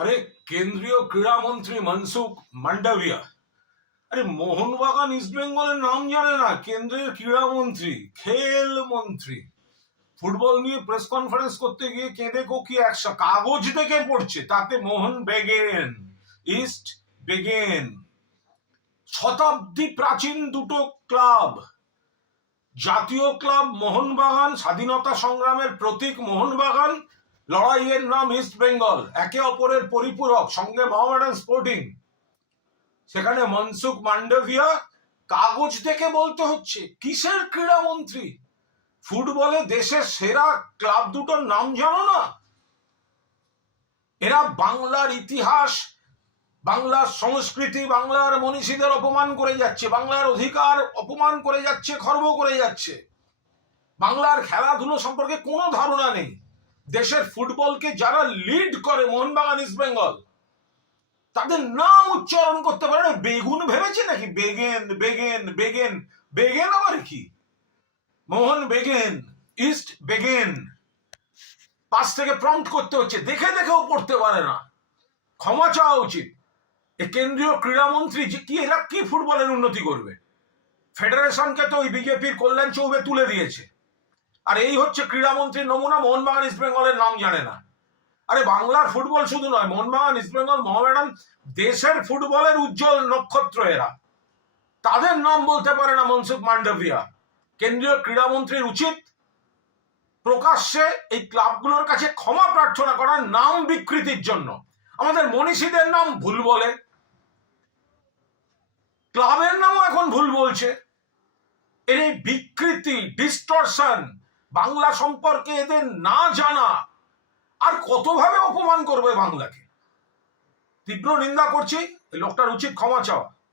আরে কেন্দ্রীয় ক্রীড়ামন্ত্রী মনসুখ মান্ডাভিয়া, আরে মোহনবাগান ইস্ট বেঙ্গলের নাম জানে না? কেন্দ্রের ক্রীড়ামন্ত্রী, খেল মন্ত্রী, ফুটবল নিয়ে প্রেস কনফারেন্স করতে গিয়ে কেঁদে কোকিয়ে একশো কাগজ দেখে পড়ছে, তাতে মোহন বেগেন, ইস্ট বেগেন। শতাব্দী প্রাচীন দুটো ক্লাব, জাতীয় ক্লাব মোহনবাগান, স্বাধীনতা সংগ্রামের প্রতীক মোহনবাগান, লড়াইয়ের নাম ইস্ট বেঙ্গল, একে অপরের পরিপূরক, সঙ্গে মোহামেডান স্পোর্টিং। সেখানে মনসুখ মান্ডাভিয়া কাগজ দেখে বলতে হচ্ছে। কিসের ক্রীড়ামন্ত্রী? ফুটবলে দেশের সেরা ক্লাব দুটোর নাম জানো না? এরা বাংলার ইতিহাস, বাংলার সংস্কৃতি, বাংলার মনীষীদের অপমান করে যাচ্ছে, বাংলার অধিকার অপমান করে যাচ্ছে, খর্ব করে যাচ্ছে। বাংলার খেলাধুলো সম্পর্কে কোনো ধারণা নেই। দেশের ফুটবলকে যারা লিড করে, মোহনবাগান ইস্ট বেঙ্গল, তাদের নাম উচ্চারণ করতে পারে না। বেগুন ভেবেছে নাকি? বেগেন বেগেন বেগেন, বেগেন আবার কি? মোহন বেগেন, ইস্ট বেগেন। পাশ থেকে প্রম্পট করতে হচ্ছে, দেখে দেখেও পড়তে পারে না। ক্ষমা চাওয়া উচিত। এ কেন্দ্রীয় ক্রীড়ামন্ত্রী যে কি, এরা কি ফুটবলের উন্নতি করবে? ফেডারেশনকে তো ওই বিজেপির কল্যাণ চৌবে তুলে দিয়েছে। আর এই হচ্ছে ক্রীড়ামন্ত্রীর নমুনা, মোহনবাগান ইস্ট বেঙ্গলের নাম জানে না। আরে বাংলার ফুটবল শুধু নয়, মোহনবাগান ইস্ট বেঙ্গল মোহামেডান দেশের ফুটবলের উজ্জ্বল নক্ষত্র এরা। তাদের নাম বলতে পারে না মনসুখ মান্ডাভিয়া। কেন্দ্রীয় ক্রীড়ামন্ত্রীর উচিত প্রকাশ্যে এই ক্লাবগুলোর কাছে ক্ষমা প্রার্থনা করার, নাম বিকৃতির জন্য। আমাদের মনীষীদের নাম ভুল বলে, ক্লাবের নামও এখন ভুল বলছে। এর এই বিকৃতি, ডিস্টরশন, বাংলা সম্পর্কে এদের না জানা, আর কতভাবে অপমান করবে বাংলাকে। তীব্র নিন্দা করছি। এই লোকটার উচিত ক্ষমা চাওয়া।